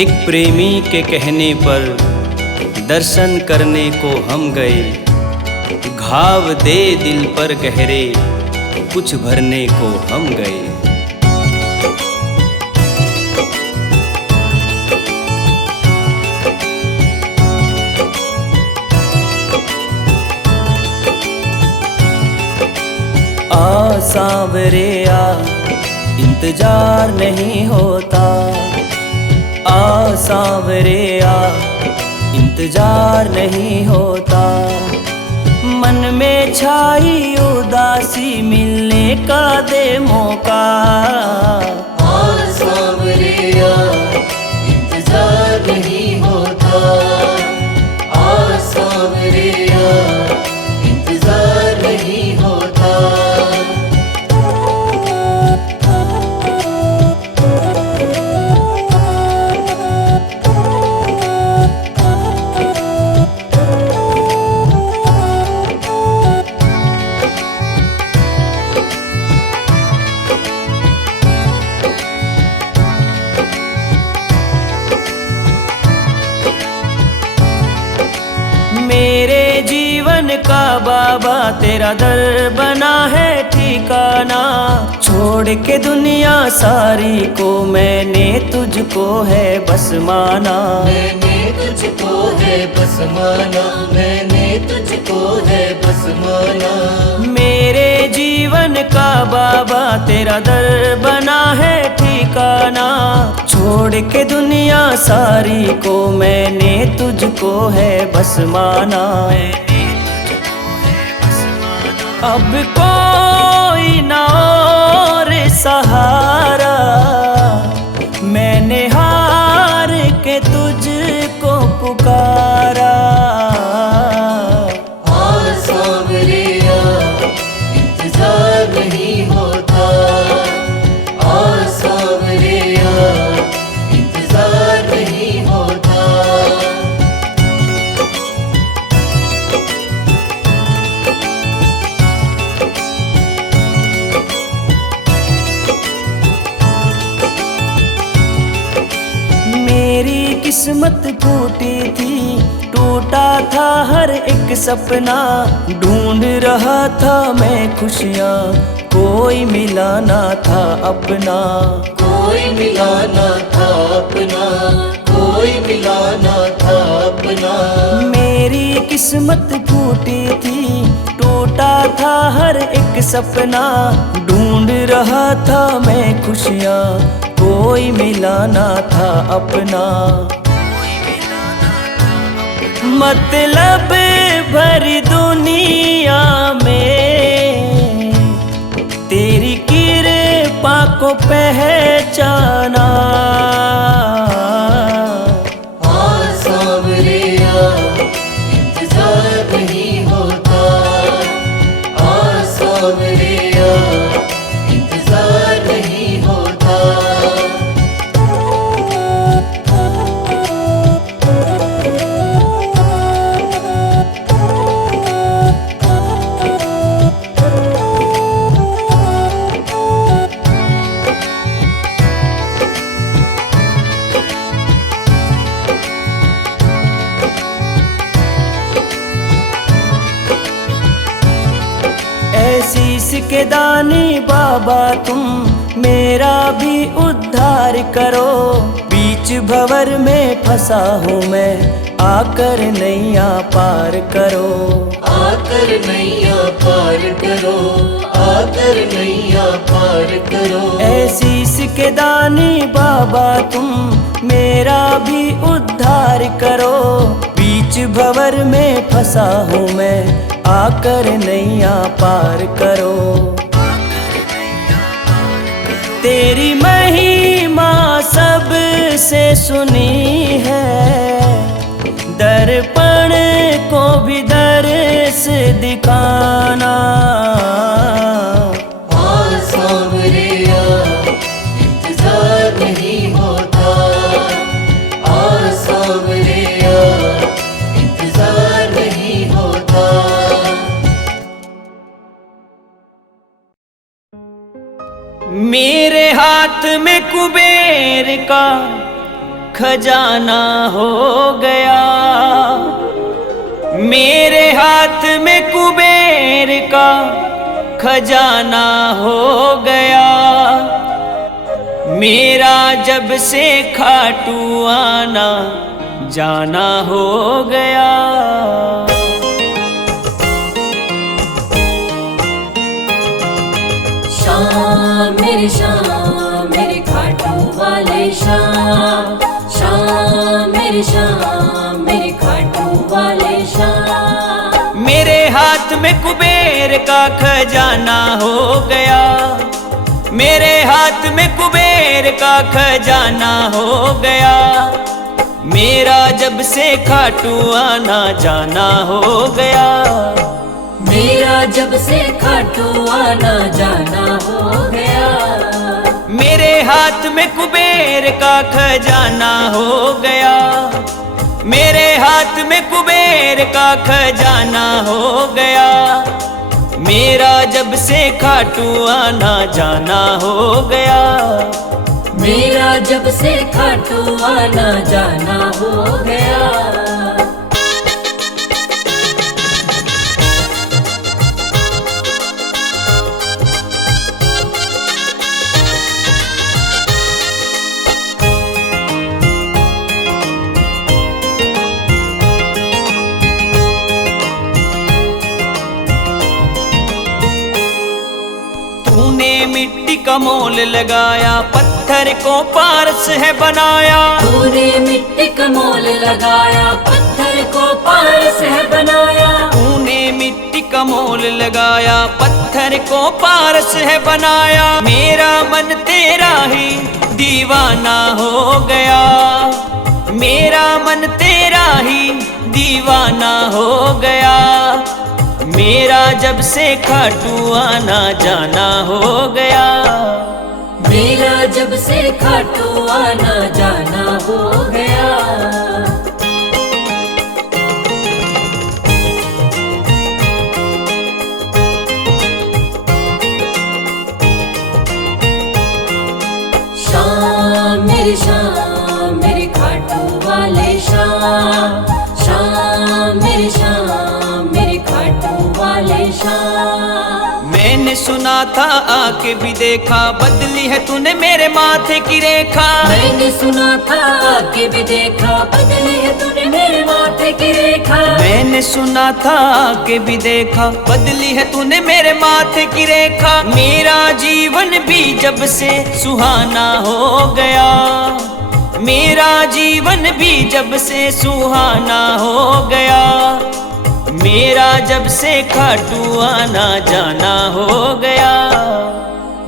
एक प्रेमी के कहने पर दर्शन करने को हम गए। घाव दे दिल पर गहरे कुछ भरने को हम गए। आ सांवरे आ, इंतजार नहीं होता। आ सांवरे आ, इंतजार नहीं होता। मन में छाई उदासी मिलने का दे मौका। आ सांवरे आ, इंतजार नहीं होता। आ सांवरे आ, इंतजार नहीं होता। मेरे जीवन का बाबा तेरा दर बना है ठिकाना। छोड़ के दुनिया सारी को मैंने तुझको है बस माना। मैंने तुझको है बस माना। मैंने तुझको है बस माना। मेरे जीवन का बाबा तेरा दर बना है ठिकाना। छोड़ के दुनिया सारी को मैंने तुझको है बस माना। अब कोई ना और सहारा, मैंने हार के तुझको पुकारा। आ सांवरे आ, इंतजार नहीं होता। आ सांवरे आ, इंतजार नहीं होता। मेरी किस्मत टूटी थी, टूटा था हर एक सपना। ढूंढ रहा था मैं खुशियाँ, कोई मिला ना था अपना। कोई मिलाना था अपना। कोई मिलाना था अपना। मेरी किस्मत टूटी थी, टूटा था हर एक सपना। ढूंढ रहा था मैं खुशियाँ, कोई मिला ना था अपना। मतलब भरी दुनिया में तेरी कृपा को पहचाना। आ सांवरे आ, इंतजार नहीं होता। आ सांवरे आ, इंतजार नहीं होता। शीश के दानी बाबा तुम मेरा भी उद्धार करो। बीच भंवर में फंसा हूँ मैं, आकर नैया पार करो। आकर नैया पार करो। आकर नैया पार करो। शीश के दानी बाबा तुम मेरा भी उद्धार करो। बीच भंवर में फंसा हूँ मैं, आकर नैया पार करो। तेरी महिमा सबसे सुनी है, दर्पण को भी दर्श दिखाना। आ सांवरे आ, इंतजार नहीं होता। आ सांवरे आ, इंतजार नहीं होता। मेरे हाथ में कुबेर का खजाना हो गया। मेरे हाथ में कुबेर का खजाना हो गया। मेरा जब से खाटू आना जाना हो गया। शाम मेरे खाटू वाले शाम, शाम मेरे खाटू वाले शाम। मेरे हाथ में कुबेर का खजाना हो गया। मेरे हाथ में कुबेर का खजाना हो गया। मेरा जब से खाटू आना जाना हो गया। मेरा जब से खाटू आना जाना हो गया। मेरे हाथ में कुबेर का खजाना हो गया। मेरे हाथ में कुबेर का खजाना हो गया। मेरा जब से खाटू आना जाना हो गया। मेरा जब से खाटू आना जाना हो गया। तूने मिट्टी का मोल लगाया, पत्थर को पारस है बनाया। तूने मिट्टी का मोल लगाया, पत्थर को पारस है बनाया। तूने मिट्टी का मोल लगाया, पत्थर को पारस है बनाया। मेरा मन तेरा ही दीवाना हो गया। मेरा मन तेरा ही दीवाना हो गया। मेरा जब से खाटू आना जाना हो गया। मेरा जब से खाटू आना जाना हो गया। शाम मेरे खाटू वाले शाम, शाम मेरे खाटू वाले शाम। मैंने सुना था आके भी देखा, बदली है तूने मेरे माथे की रेखा। मैंने सुना था आके भी देखा, बदली है तूने मेरे माथे की रेखा। मैंने सुना था आके भी देखा, बदली है तूने मेरे माथे की रेखा। मेरा जीवन भी जब से सुहाना हो गया। मेरा जीवन भी जब से सुहाना हो गया। मेरा जब से खाटू आना जाना हो गया।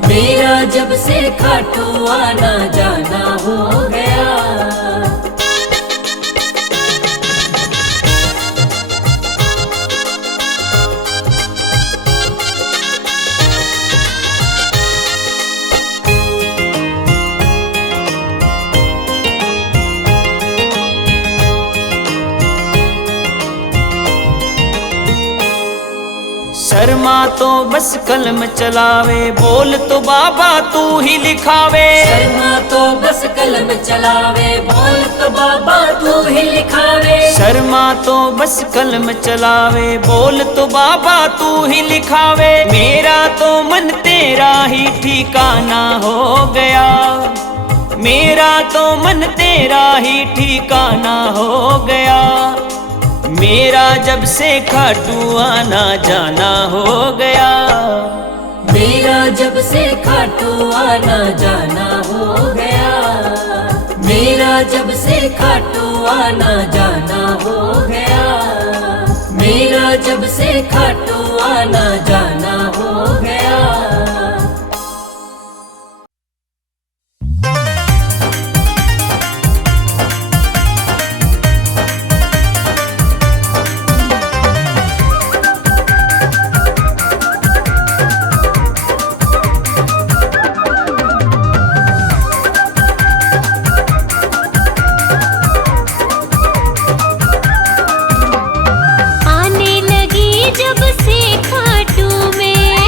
मेरा जब से खाटू आना जाना हो गया। शर्मा तो बस कलम चलावे, बोल तो बाबा तू ही लिखावे। शर्मा तो बस कलम चलावे, बोल तो बाबा तू ही लिखावे। शर्मा तो बस कलम चलावे, बोल तो बाबा तू ही लिखावे। मेरा तो मन तेरा ही ठिकाना हो गया। मेरा तो मन तेरा ही ठिकाना हो गया। मेरा जब से खाटू आना जाना हो गया। मेरा जब से खाटू आना जाना हो गया। मेरा जब से खाटू आना जाना हो गया। मेरा जब से खाटू आना जाना हो गया। आने लगी जब से खाटू में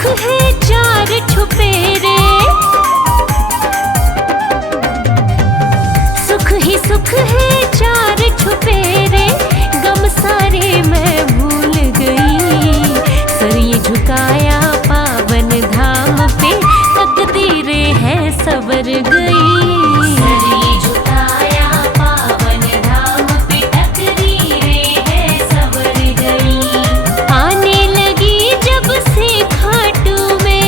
सुख है चार छुपे रे, सुख ही सुख है चार छुपे रे, गम सारे मैं भूल गई। सर ये झुकाया पावन धाम पे, तकदीरें हैं सवर गई। सर ये झुकाया पावन धाम पे, तकदीरें हैं सवर गई। आने लगी जब से खाटू में,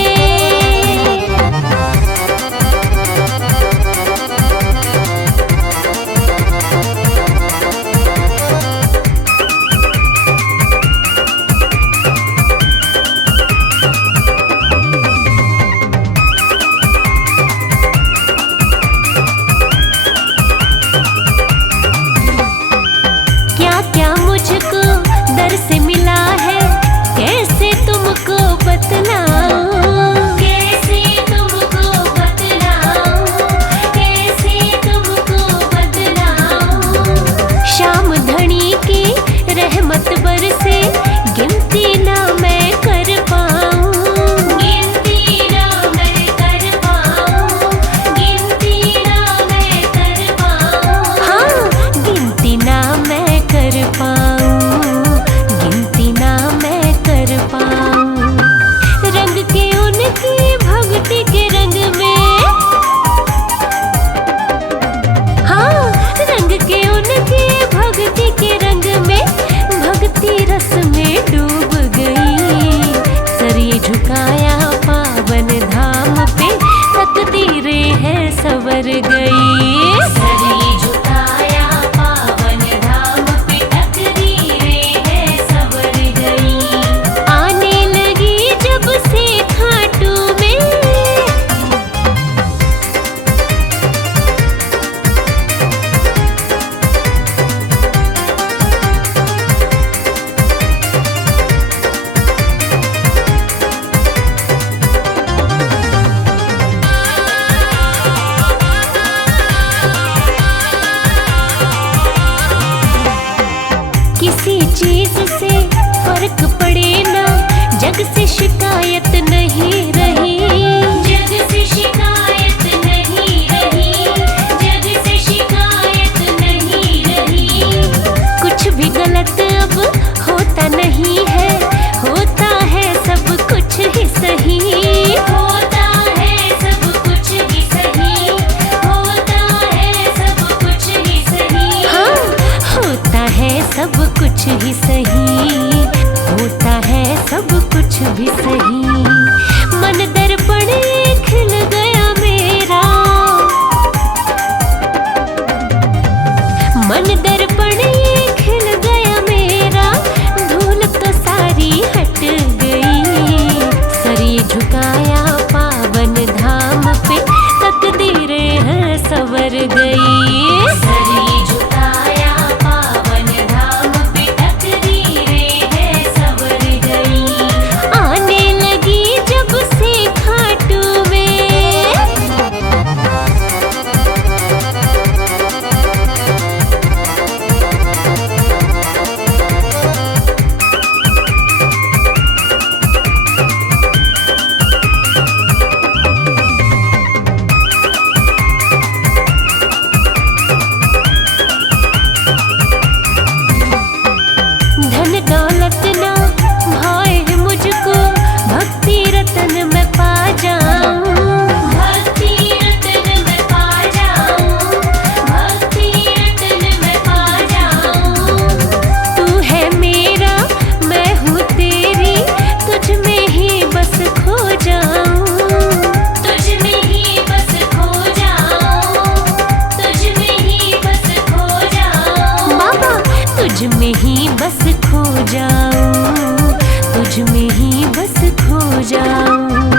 क्या क्या मुझको दर से मिला है, कैसे तुमको बतलाऊं, कैसे तुमको बतलाऊं, कैसे तुमको बतलाऊं। शाम धनी की रहमत बरसे, गिनती ना मैं कर पाऊं, गिनती ना मैं कर पाऊं, गिनती ना मैं कर पाऊं। हाँ, गिनती ना मैं कर पाऊं, गिनती ना मैं कर पाऊं। रंग के उनकी भक्ति के रंग में, हाँ, रंग के उनकी भक्ति के रंग में, भक्ति रस में डूब गई। सर ये झुकाया पावन धाम पे, तकदीरें हैं सवर गई। सर ये झुकाया पावन धाम पे, तकदीरें हैं सवर गई। आने लगी जब से खाटू में, किसी चीज से फर्क पड़े ना, जग से शिकायत नहीं रही, जग से शिकायत नहीं रही, जग से शिकायत नहीं रही। कुछ भी गलत अब होता नहीं है, होता है सब कुछ ही सही, होता है सब कुछ ही सही, होता है सब कुछ ही सही। हाँ, होता है सब कुछ ही सही, होता है सब कुछ भी सही। मन दर्पण खिल गया मेरा, मन दर्पण खिल गया मेरा, धूल तो सारी हट गई। सर ये झुकाया पावन धाम पे, तकदीरें हैं सवर गई। सर ये झुकाया पावन धाम पे, तकदीरें हैं सवर गई। आने लगी जब से खाटू में, धन दौलत ना भाए मुझको, भक्ति रतन में पा जाऊं, भक्ति रतन में पा जाऊं, भक्ति रतन में पा जाऊं। तू है मेरा मैं हूँ तेरी, तुझ में ही बस खो जाऊं, तुझ में ही बस खो जाऊं, तुझ में ही बस खो जाऊं। बाबा तुझ में ही बस खो जाऊं, तुझ में ही बस खो जाऊं।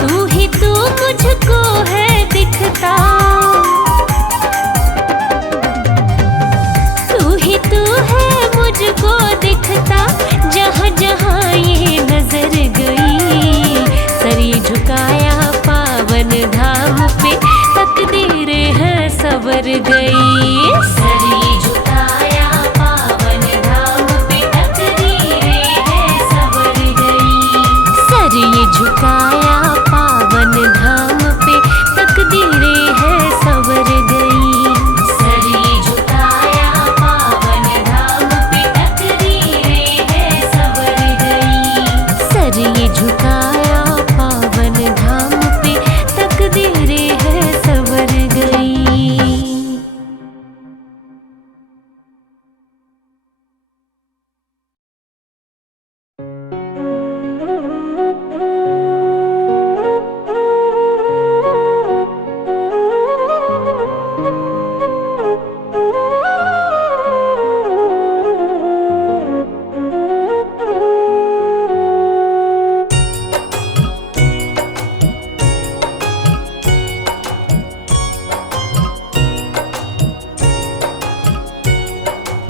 तू ही तू मुझको है दिखता, तू ही तू है मुझको दिखता, जहाँ जहाँ ये नजर गई। सर ये झुकाया पावन धाम पे, तकदीरें हैं सवर गई। सर ये झुकाया पावन धाम पे, तकदीरें हैं सवर गई। सर ये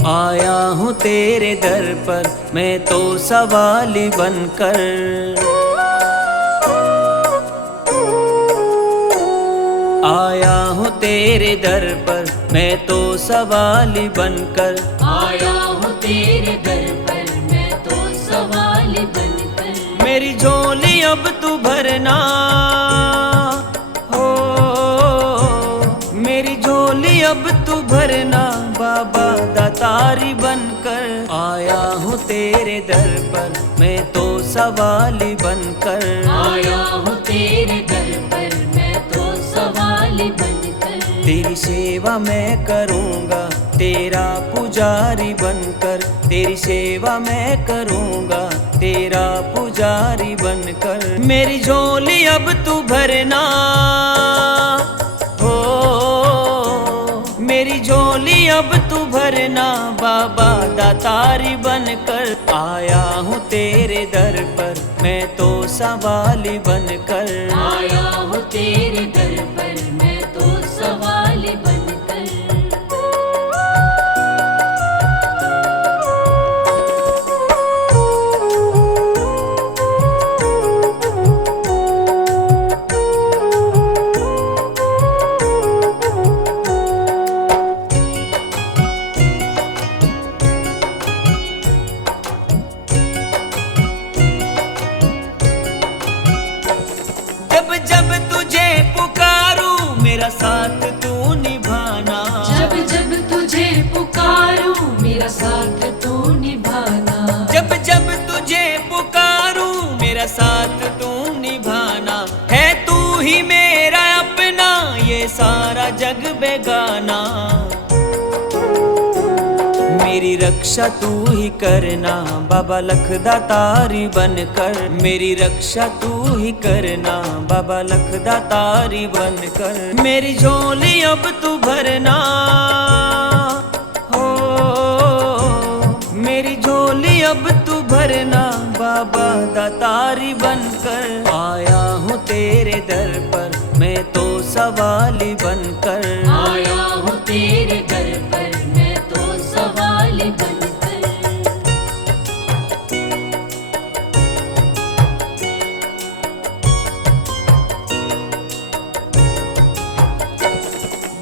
आया हूँ तेरे दर पर मैं तो सवाली बनकर। आया हूँ तेरे दर पर मैं तो सवाली बनकर। आया हूँ तेरे दर पर मैं तो सवाली बनकर। मेरी झोली अब तू भरना हो, मेरी झोली अब तू भरना बाबा दातारी बनकर। आया हूँ तेरे दर पर मैं तो सवाली बनकर। आया हूँ तेरे दर पर मैं तो सवाली बनकर। तेरी सेवा मैं करूँगा तेरा पुजारी बनकर। तेरी सेवा मैं करूँगा तेरा पुजारी बनकर। मेरी झोली अब तू भरना हो, मेरी झोली अब तू भरना बाबा दातारी बनकर। आया हूँ तेरे दर पर मैं तो सवाली बनकर। आया हूँ तेरे दर पर मैं तो सवाली बनकर। जब जब तुझे पुकारूं मेरा साथ तू निभाना। जब जब तुझे पुकारूं मेरा साथ तू निभाना। जब जब तुझे पुकारूं मेरा साथ तू निभाना। है तू ही मेरा अपना ये सारा जग बेगाना। मेरी रक्षा तू ही करना बाबा लखदातारी बनकर। मेरी रक्षा तू ही करना बाबा लखदातारी बनकर। मेरी झोली अब तू भरना हो, मेरी झोली अब तू भरना बाबा दातारी बनकर। आया हूँ तेरे दर पर मैं तो सवाली बनकर। आया हूँ तेरे दर पर मैं तो सवाली बनकर।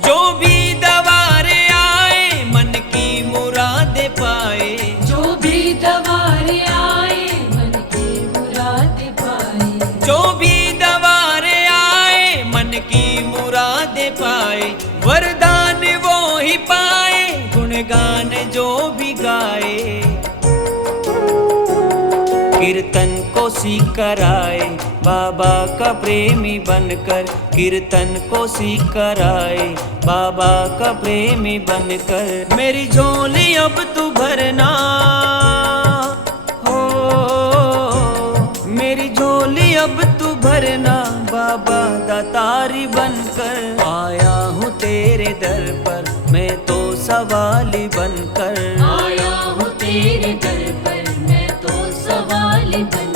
जो भी दवारे आए मन की मुरादे पाए। जो भी दवारे आए मन की मुराद पाए। जो भी दवारे आए मन की मुरादे पाए। वरदान वो ही पाए गुणगान जो भी गाए। कीर्तन को सीख कर आए बाबा का प्रेमी बनकर। कीर्तन को सीख कर आए बाबा का प्रेमी बनकर। मेरी झोली अब तू भरना हो, मेरी झोली अब तू भरना बाबा दातारी बनकर। आया हूँ तेरे दर पर मैं तो सवाली बनकर। आया हूँ तेरे दर पर मैं तो सवाली बनकर।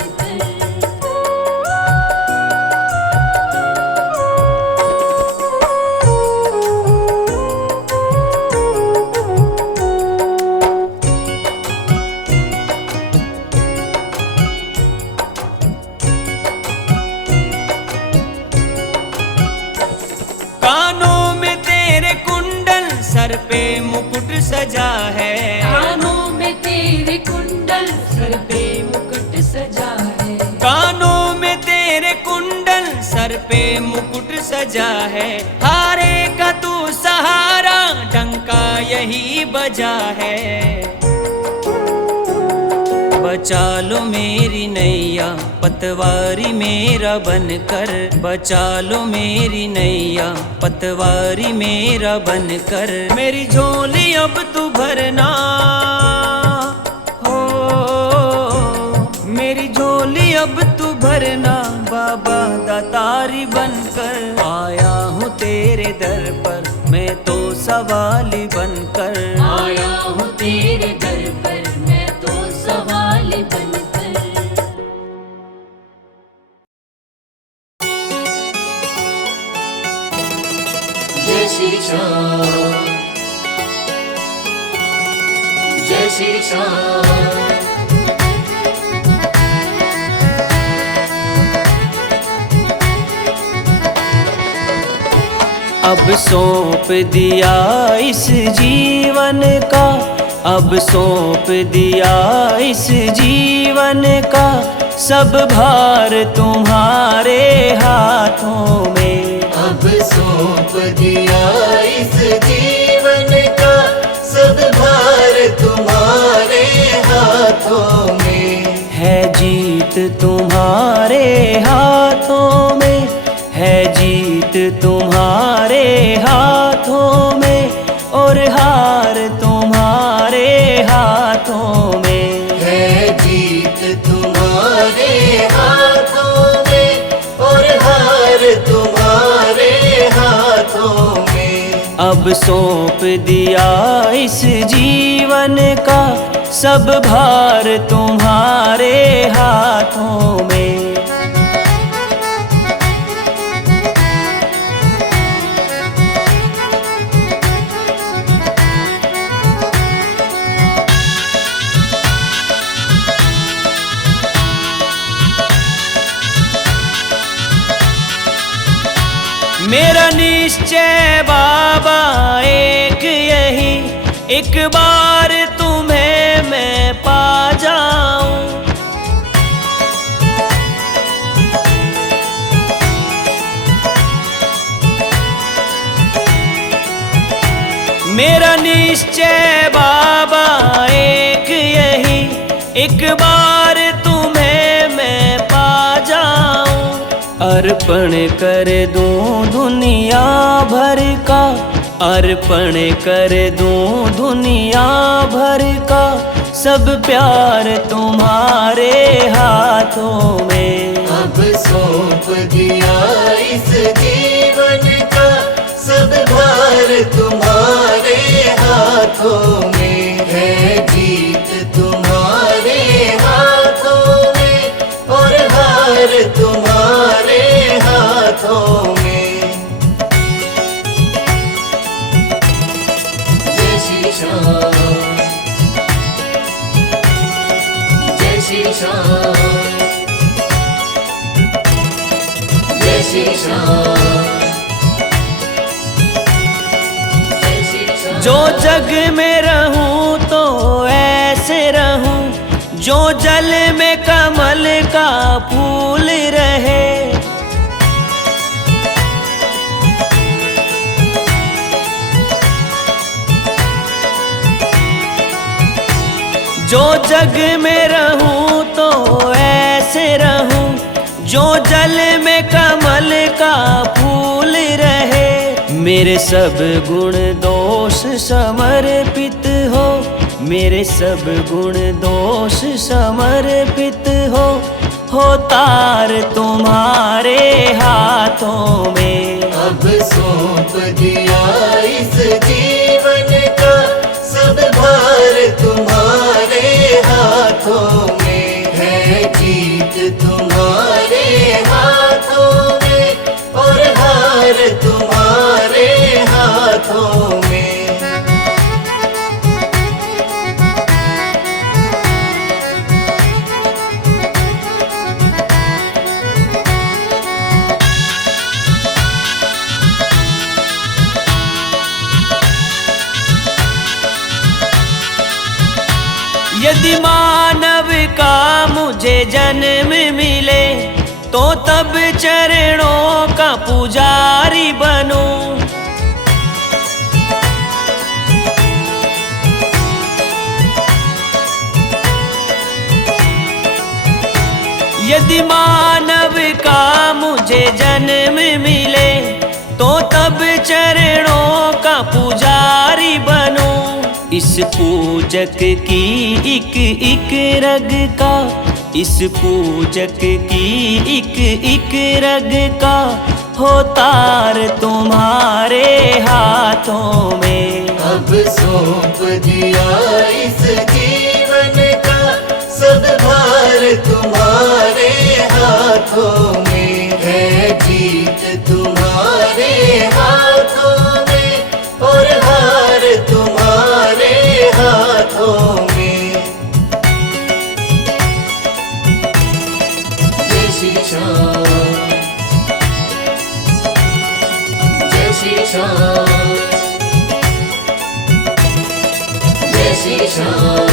कानों में तेरे कुंडल सर पे मुकुट सजा है। कानों में तेरे कुंडल सर पे मुकुट सजा है। कानों में तेरे कुंडल सर पे मुकुट सजा है। हारे का तू सहारा डंका यही बजा है। बचा लो मेरी नैया पतवारी मेरा बनकर। बचा लो मेरी नैया पतवारी मेरा बनकर। मेरी झोली अब तू भरना हो, मेरी झोली अब तू भरना बाबा दातारी बनकर। आया हूँ तेरे दर पर मैं तो सवाली बनकर। आया हूँ तेरे दर पर मैं तो सवाली बनकर। जय श्री श्याम श्री श्याम। अब सौंप दिया इस जीवन का, अब सौंप दिया इस जीवन का, सब भार तुम्हारे हाथों में। अब सौंप दिया इस जीवन का, सब भार तुम्हारे हाथों में। है जीत तुम्हारे हाथों में, है जीत तुम्हारे हाथों में, और हार तुम्हारे हाथों में। है जीत तुम्हारे हाथों में, और हार तुम्हारे हाथों में। अब सौंप दिया इस जीवन का, सब भार तुम्हारे हाथों में। मेरा निश्चय बाबा एक यही, एक बार तुम्हें मैं पा जाऊं। मेरा निश्चय बाबा एक यही, एक बार तुम्हें मैं पा जाऊं। अर्पण कर दूं दुनिया भर का, अर्पण कर दूं दुनिया भर का, सब प्यार तुम्हारे हाथों में। अब सौंप दिया इस जीवन का, सब भार तुम्हारे हाथों में। है जीत तुम्हारे हाथों में, और हार तुम्हारे हाथों में। जय श्री श्याम, जय श्री श्याम, जय श्री श्याम। जो जग में रहूं तो ऐसे रहूं, जो जल में कमल का फूल रहे। जो जग में रहूं तो ऐसे रहूं, जो जल में कमल का फूल रहे। मेरे सब गुण दोष समर्पित हो, मेरे सब गुण दोष समर्पित हो तार तुम्हारे हाथों में। अब सौंप दिया इस जीवन का, सब भार तुम्हारे हाथों में। है जीत तुम्हारे हाथों में, और हार तुम्हारे हाथों में। यदि मानव का मुझे जन्म मिले, तो तब चरणों का पुजारी बनूं। यदि मानव का मुझे जन्म मिले, तो तब चरणों का पुजारी बनूं। इस पूजक की एक एक रग का, इस पूजक की एक एक रग का, हो तार तुम्हारे हाथों में। अब सौंप दिया इस जीवन का, सब भार तुम्हारे हाथों में। है जीत तुम्हारे हाथों में, और हार तुम्हारे हाथों में। जय श्री श्याम।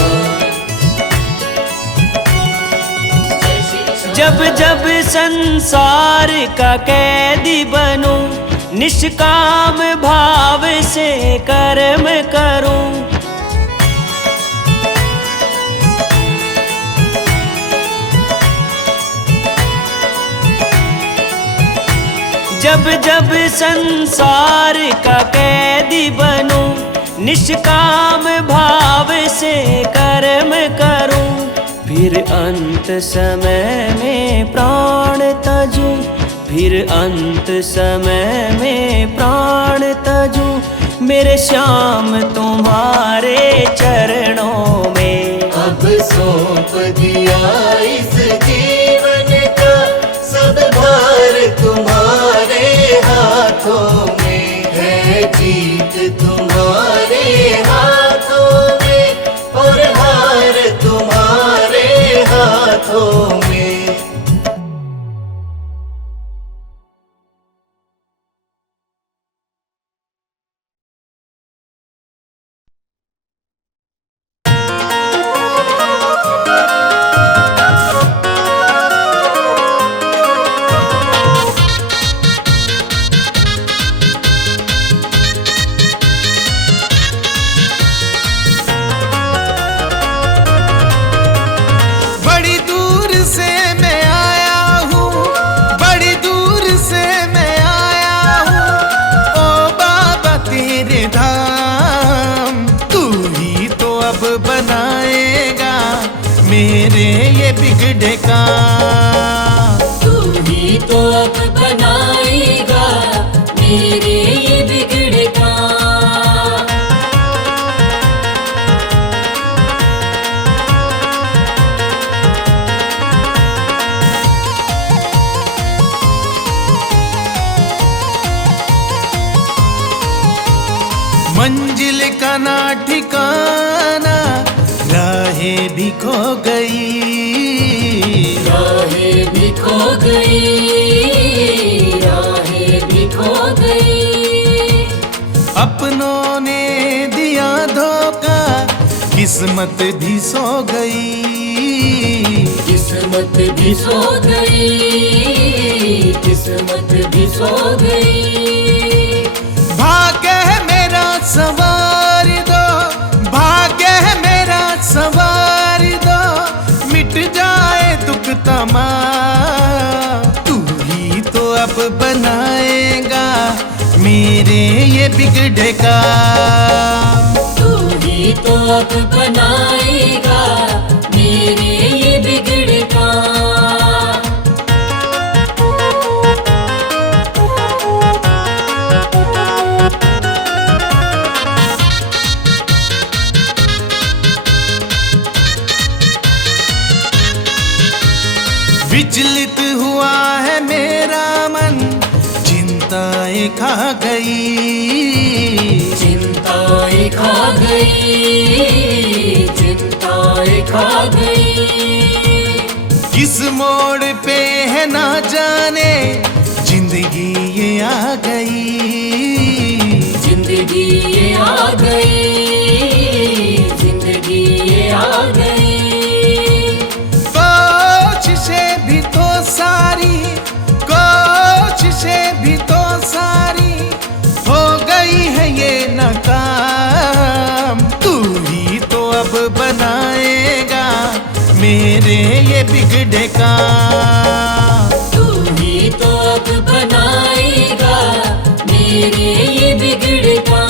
जब जब संसार का कैदी बनूं, निष्काम भाव से कर्म करूं। जब जब संसार का कैदी बनूं, निष्काम भाव से कर्म करूं। फिर अंत समय में प्राण तजूं, फिर अंत समय में प्राण तजूं। मेरे श्याम तुम्हारे चरणों में अब सौंप दिया इस जीवन का सब भार तुम्हारे हाथों में है। जीत तुम्हारे हाथों में और हार तुम्हारे हाथों में। बनाएगा मेरे ये बिगड़े का। तू ही तो अब बनाएगा मेरे ये बिगड़े का। मंजिल का ना ठिकाना, राहें भी खो गई, राहें भी खो गई, राहें भी खो गई। अपनों ने दिया धोखा, किस्मत भी सो गई, किस्मत भी सो गई, किस्मत भी सो गई। भाग्य है मेरा सवार दो, भाग्य है मेरा सवार दो, मिट जाए दुख तमाम। तू ही तो अब बनाएगा मेरे ये बिगड़े का। तू ही तो अब बनाएगा मेरे ये बिगड़े का। विचलित हुआ है मेरा मन, चिंताएं खा गई, चिंताएं खा गई, चिंताएं खा गई। किस मोड़ पे है ना जाने जिंदगी ये आ गई, जिंदगी ये आ गई, जिंदगी ये आ गई। कोशिशें भी तो सारी, कोशिशें भी तो सारी हो गई है ये नाकाम। तू ही तो अब बनाएगा मेरे ये बिगड़े का। तू ही तो अब बनाएगा मेरे ये बिगड़े का।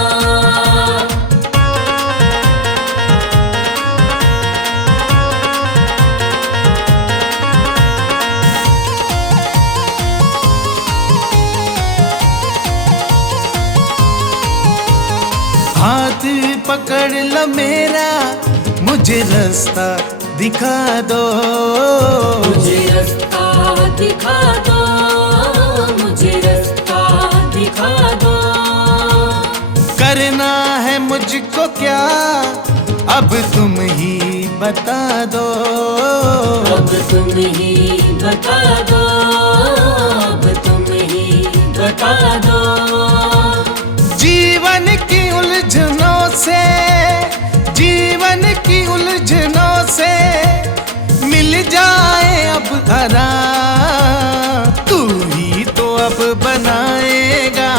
हाथ पकड़ लो मेरा, मुझे रास्ता दिखा दो, मुझे रास्ता दिखा दो, मुझे रास्ता दिखा दो। करना है मुझको क्या अब तुम ही बता दो, अब तुम ही बता दो, अब तुम ही बता दो। जीवन की उलझनों से जीवन मन की उलझनों से मिल जाए अब आराम। तू ही तो अब बनाएगा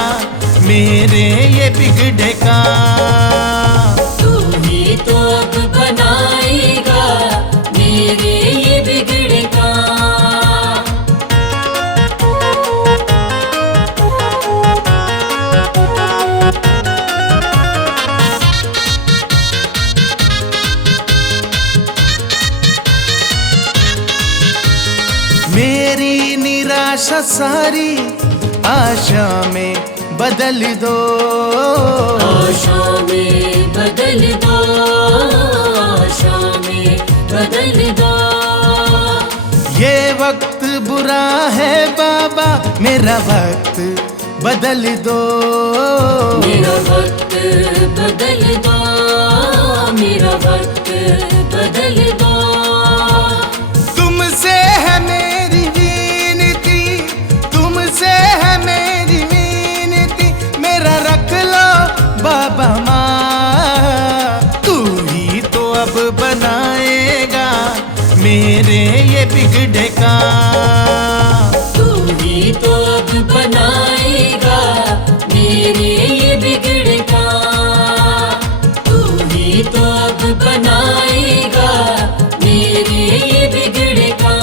मेरे ये बिगड़े काम। तू ही तो अब बनाएगा मेरे ये बिगड़े काम। मेरी निराशा सारी आशा में बदल दो। आशा में बदल दो, आशा में बदल दो। ये वक्त बुरा है बाबा, मेरा वक्त बदल दो। मेरा वक्त बदल दो, मेरा वक्त बदल दो। तुमसे है मेरी विनती, तुमसे है मेरी विनती, मेरा रख लो बाबा माँ। तू ही तो अब बनाएगा मेरे ये बिगड़े काम। तू ही तो अब बनाएगा मेरे ये बिगड़े काम। तू ही तो अब बनाएगा मेरे ये बिगड़े काम।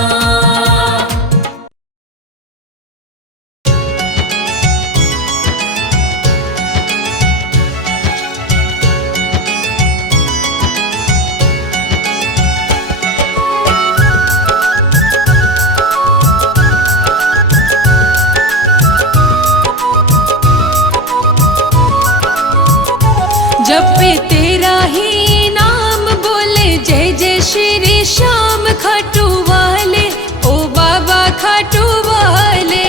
जब पे तेरा ही नाम बोले, जय जय श्री श्याम खाटू वाले, ओ बाबा खाटू वाले।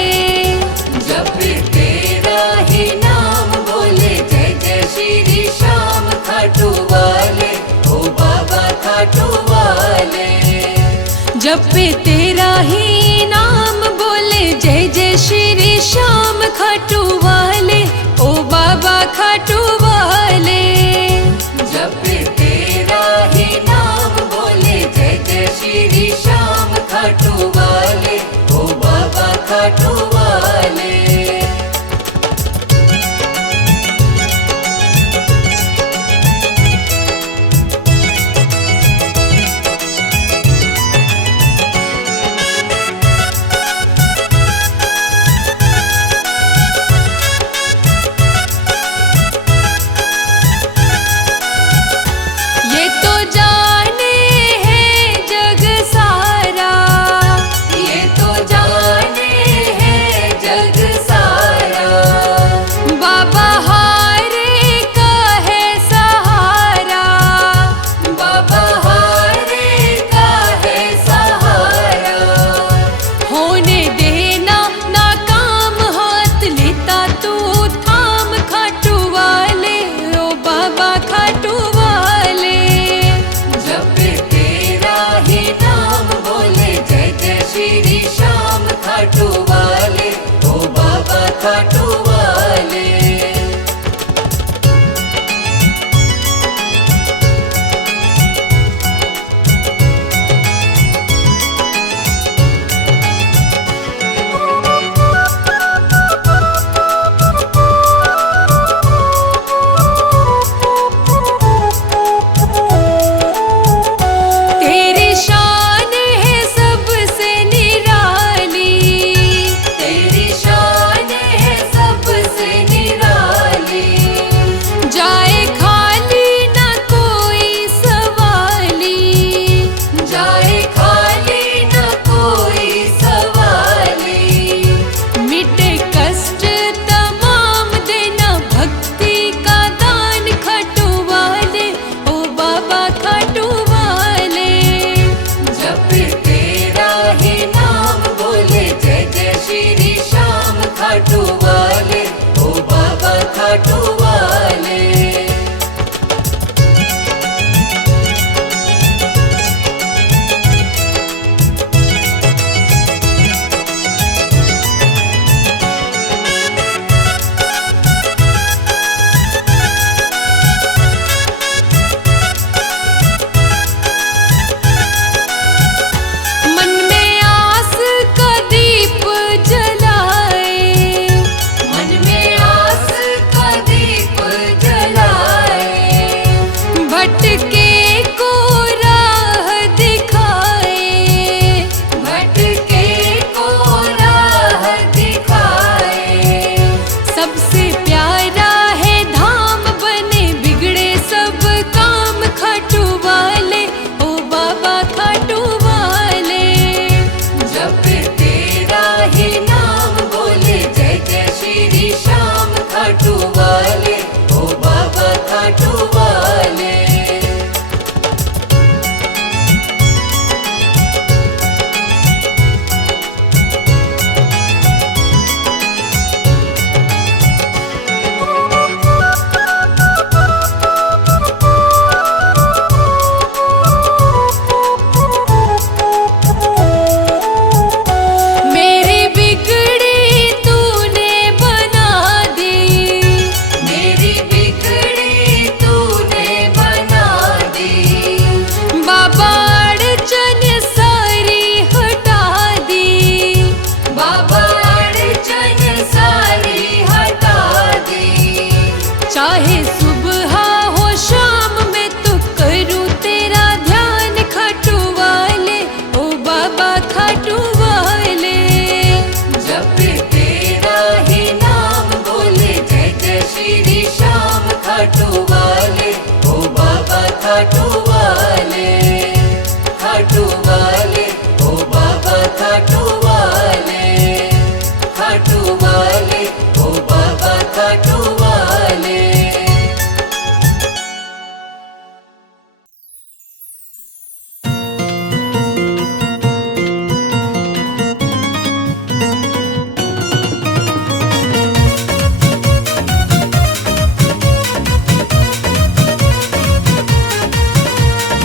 जब तेरा ही नाम बोले, जय जय श्री श्याम खाटू वाले, ओ बाबा खाटू वाले। जब पे तेरा ही नाम बोले, जय जय श्री श्याम खाटू वाले, ओ बाबा खाटू वाले। जब तेरा ही नाम बोले, जय जय श्री श्याम खाटू वाले, ओ बाबा खाटू वाले।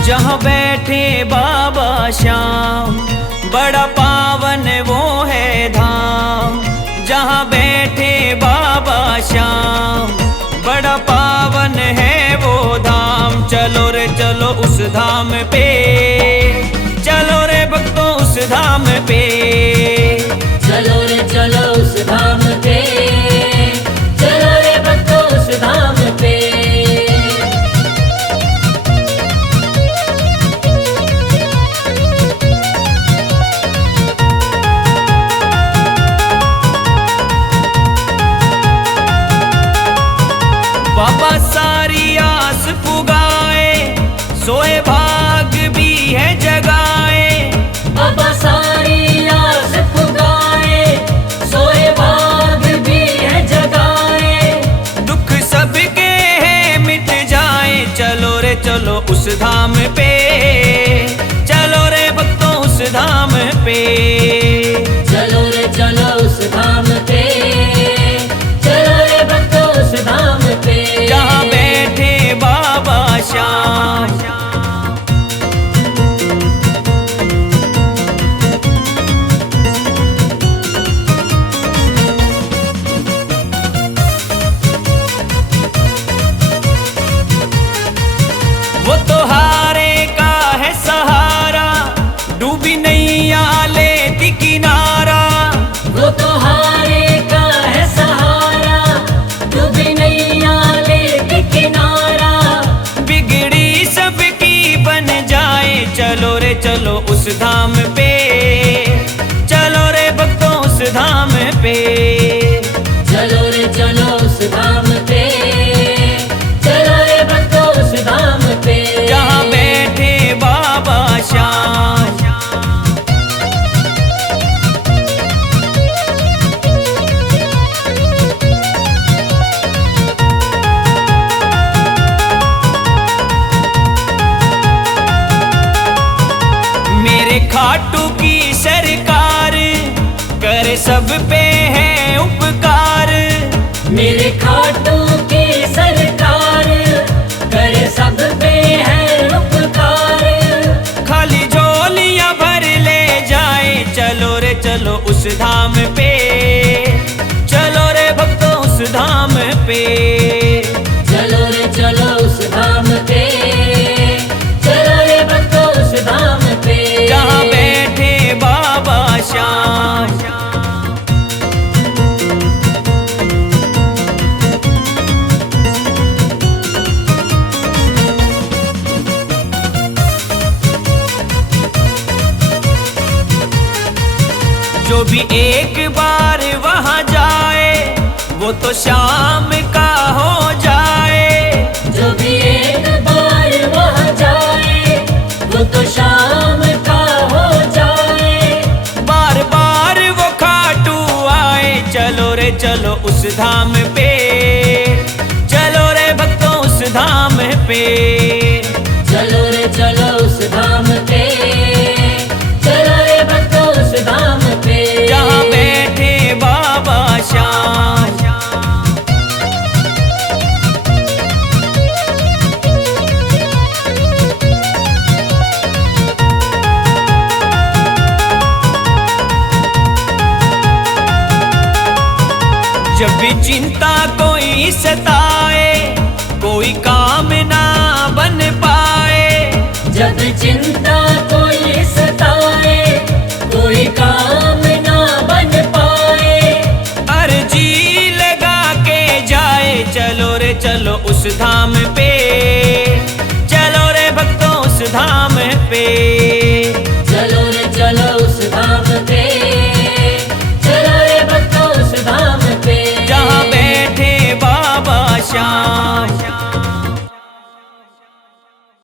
जहाँ बैठे बाबा श्याम, बड़ा पावन वो है धाम। जहाँ बैठे बाबा श्याम, बड़ा पावन है वो धाम। चलो रे चलो उस धाम पे, चलो रे भक्तों उस धाम पे। चलो रे चलो उस धाम पे, चलो रे भक्तों उस धाम पे। बाबा सारी आस पुगाए, सोए भाग भी है जगाए। बाबा सारी आस पुगाए, सोए भाग भी है जगाए। दुख सबके हैं मिट जाए, चलो रे चलो उस धाम पे। चलो रे भक्तों उस धाम पे। चलो रे चलो उस धाम पे, चलो रे भक्तों उस धाम पे। जहाँ बैठे बाबा श्याम, वो तो हारे का है सहारा, डूबी नैया लेती किनारा। वो तो हारे का है सहारा, डूबी नैया लेके किनारा। बिगड़ी सबकी बन जाए, चलो रे चलो उस धाम पे। चलो रे भक्तों उस धाम पे। चलो रे चलो उस धाम पे, चलो रे भक्तों उस धाम पे। जहाँ बैठे बाबा श्याम, मेरे खाटू की सरकार करे सब पे है उपकार। मेरे खाटू की सरकार करे सब पे है उपकार। खाली झोलियां भर ले जाए, चलो रे चलो उस धाम पे। चलो रे भक्तों उस धाम पे। चलो रे चलो उस धाम पे, चलो रे भक्तों उस धाम पे। जहाँ बैठे बाबा श्याम, जो भी एक बार वहाँ जाए, वो तो शाम का हो जाए। जो भी एक बार वहाँ जाए, वो तो शाम का हो जाए। बार बार वो खाटू आए, चलो रे चलो उस धाम पे। चलो रे भक्तों उस धाम पे। चलो रे चलो उस धाम पे, चलो रे भक्तों उस धाम पे। जहाँ बैठे बाबा श्याम, जब भी चिंता कोई सताए, कोई काम ना बन पाए। जब चिंता कोई सताए, कोई काम ना बन पाए। अर्जी लगा के जाए, चलो रे चलो उस धाम पे। चलो रे भक्तों उस धाम पे। चलो रे चलो उस धाम पे, चलो रे भक्तों उस धाम पे। जहाँ बैठे बाबा श्याम,